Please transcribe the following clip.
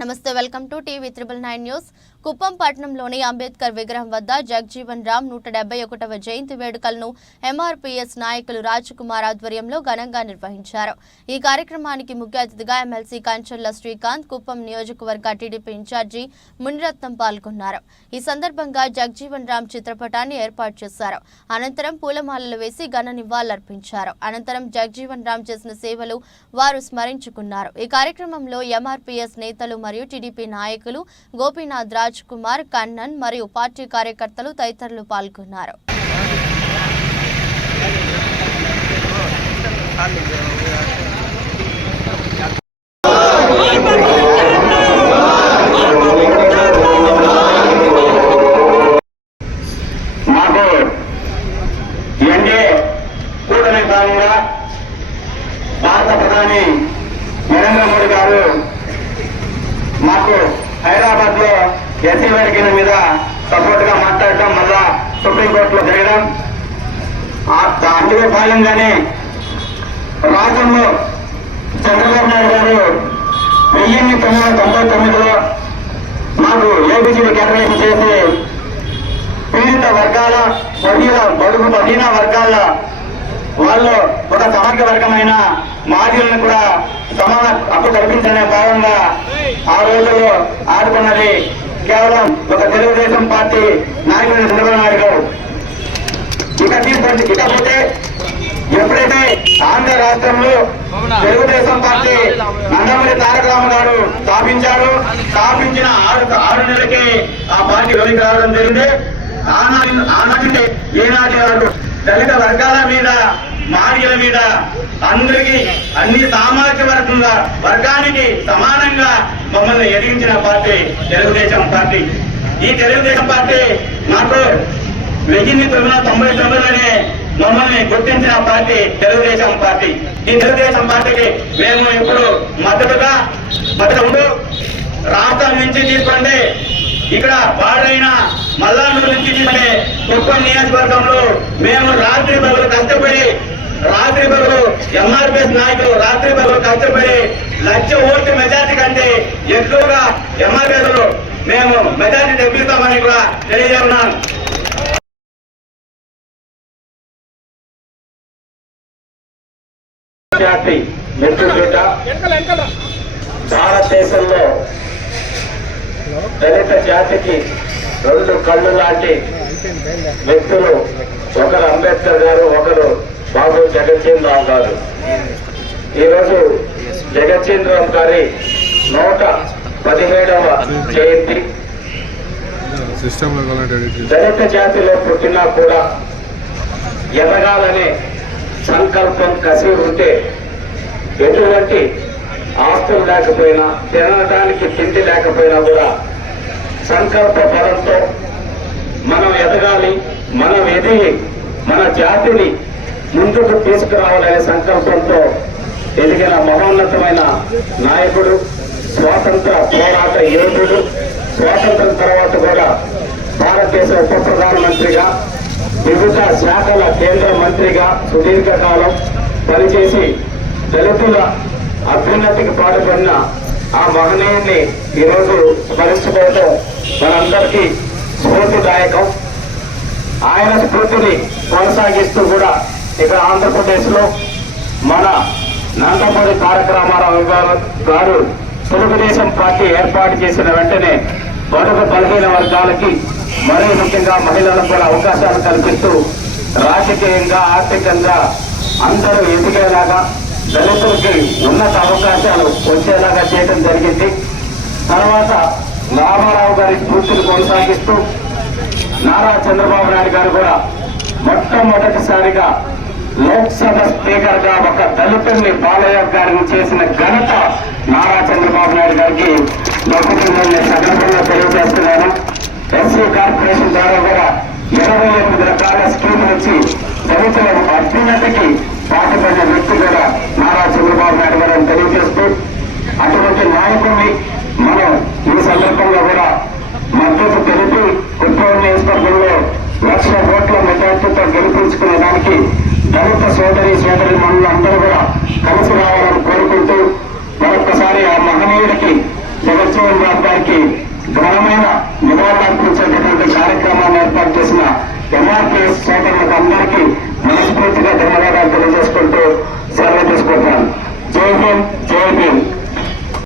నమస్తే welcome to TV triple nine news. Kuppam పట్టణంలోని అంబేద్కర్ విగ్రహం వద్ద జగ్జీవన్ రామ్ నూట డెబ్బై ఒకటవ జయంతి వేడుకలను ఎంఆర్పీఎస్ నాయకులు రాజ్కుమార్ ఆధ్వర్యంలో ఘనంగా నిర్వహించారు. ఈ కార్యక్రమానికి ముఖ్య అతిథిగా ఎమ్మెల్సీ కంచర్ల శ్రీకాంత్ కుప్పం నియోజకవర్గ టీడీపీ ఇన్ఛార్జి మునిరత్నం పాల్గొన్నారు. ఈ సందర్భంగా జగ్జీవన్ రామ్ చిత్రపటాన్ని ఏర్పాటు చేశారు. అనంతరం పూలమాలలు వేసి ఘన నివాళులర్పించారు. అనంతరం జగ్జీవన్ రామ్ చేసిన సేవలు వారు స్మరించుకున్నారు. ఈ కార్యక్రమంలో ఎంఆర్పీఎస్ నేతలు మరియు టీడీపీ నాయకులు గోపీనాథ్ రాజ్ కుమార్ కన్నన్ మరియు పార్టీ కార్యకర్తలు తదితరులు పాల్గొన్నారు. మాకు హైదరాబాద్లో ఎస్సీ వర్గీయుల మీద సపోర్ట్గా మాట్లాడటం మళ్ళా సుప్రీంకోర్టులో జరగడం. అందులో భాగంగానే రాష్ట్రంలో చంద్రబాబు నాయుడు గారు వెయ్యి తొమ్మిది వందల తొంభై తొమ్మిదిలో మాకు ఏబిసిడి కేటాయింపు చేసి పీడిత వర్గాల బలహీన బడుగు బలహీన వర్గాల వాళ్ళు ఒక సమగ్ర వర్గమైన మాదిలను కూడా సమాన హక్కు కల్పించనే భాగంగా ఆ రోజుల్లో ఆడుకున్నది కేవలం ఒక తెలుగుదేశం పార్టీ నాయకుడు చంద్రబాబు నాయుడు గారు. ఇక తీసుకోండి. ఇకపోతే ఎప్పుడైతే ఆంధ్ర రాష్ట్రంలో తెలుగుదేశం పార్టీ నందమూరి తారక రామ గారు స్థాపించారు స్థాపించిన ఆరు ఆరు నెలలకే ఆ పార్టీ వెలికి రావడం జరిగింది. ఆనాటి ఆనాటి ఏనాటి వరకు దళిత వర్గాల మీద మాదిగల మీద అందరికీ అన్ని సామాజిక వర్గంగా వర్గానికి సమానంగా మమ్మల్ని ఎదిగించిన పార్టీ తెలుగుదేశం పార్టీ. ఈ తెలుగుదేశం పార్టీ మాకు వెయ్యిన్ని తొమ్మిది తొంభై తొమ్మిదిలోనే మమ్మల్ని గుర్తించిన పార్టీ తెలుగుదేశం పార్టీ. ఈ తెలుగుదేశం పార్టీకి మేము ఇప్పుడు మద్దతుగా మద్దతు రాష్ట్రం నుంచి తీసుకోండి. ఇక్కడ వాడైన మల్లానూరు నుంచి తీసుకుంటే కుప్పం నియోజకవర్గంలో మేము రాత్రి పగలు కష్టపడి రాత్రి పగలు ఎంఆర్పిఎస్ నాయకులు రాత్రి పగలు కష్టపడి లక్ష ఓట్ల మెజార్టీ కంటే ఎక్కువగా ఎంఆర్పిఎస్ మేము మెజార్టీ తెప్పిస్తామని కూడా తెలియజేస్తున్నాను మిత్రుడిట భారతదేశంలో దళిత జాతికి రెండు కళ్ళు లాంటి వ్యక్తులు ఒకరు అంబేద్కర్ గారు ఒకరు బాబు జగజ్జీవన్ రావు గారు. ఈరోజు జగజ్జీవన్ రావు గారి నూట పదిహేడవ జయంతి. దళిత జాతిలో పుట్టినా కూడా ఎదగాలనే సంకల్పం కసి ఉంటే ఎటువంటి ఆస్తులు లేకపోయినా తినడానికి తిండి లేకపోయినా కూడా సంకల్ప బలంతో మనం ఎదగాలి మనం ఎదిగి మన జాతిని ముందుకు తీసుకురావాలనే సంకల్పంతో ఎదిగిన మహోన్నతమైన నాయకుడు స్వాతంత్ర పోరాట యోధుడు స్వాతంత్రం తర్వాత కూడా భారతదేశ ఉప ప్రధానమంత్రిగా వివిధ శాఖల కేంద్ర మంత్రిగా సుదీర్ఘకాలం పనిచేసి దళితుల అభ్యున్నతికి పాటుపడిన ఆ మహనీయుని ఈరోజు స్మరించుకోవటం మనందరికీ స్ఫూర్తిదాయకం. ఆయన స్ఫూర్తిని కొనసాగిస్తూ కూడా ఇక్కడ ఆంధ్రప్రదేశ్లో మన నందమూరి తారక రామారావు గారు గారు తెలుగుదేశం పార్టీ ఏర్పాటు చేసిన వెంటనే బడుగు బలహీన వర్గాలకి మరీ ముఖ్యంగా మహిళలకు కూడా అవకాశాలు కల్పిస్తూ రాజకీయంగా ఆర్థికంగా అందరూ ఎదిగేలాగా దళితులకి ఉన్నత అవకాశాలు వచ్చేలాగా చేయడం జరిగింది. తర్వాత రామారావు గారి స్ఫూర్తిని కొనసాగిస్తూ నారా చంద్రబాబు నాయుడు గారు కూడా మొట్టమొదటిసారిగా లోక్సభ స్పీకర్గా ఒక దళితుల్ని బాలయ్య గారిని చేసిన ఘనత నారా చంద్రబాబు నాయుడు గారికి దక్కుతుందని సందర్భంగా తెలియజేస్తున్నాను. ఎస్సీ కార్పొరేషన్ ద్వారా కూడా ఇరవై ఎనిమిది రకాల స్కీములు ఇచ్చి దళితుల అభ్యున్నతికి పాటుపడిన వ్యక్తి కూడా చంద్రబాబు నాయుడు గారు తెలియజేస్తూ అటువంటి నాయకుడిని మనం ఈ సందర్భంగా కూడా మద్దతు తెలిపి కుప్పం నియోజకవర్గంలో లక్ష ఓట్ల మెజార్టీతో గెలిపించుకునే దానికి దళిత సోదరి సోదరి మనులందరూ కూడా కలిసి రావాలని కోరుకుంటూ మరొక్కసారి ఆ మహనీయుడికి జగన్మోహన్ జగజ్జీవన్ గారికి ఘనమైన నివాళులు అర్పించేటటువంటి కార్యక్రమాన్ని ఏర్పాటు చేసిన ఎంఆర్పీఎస్ సోదరులు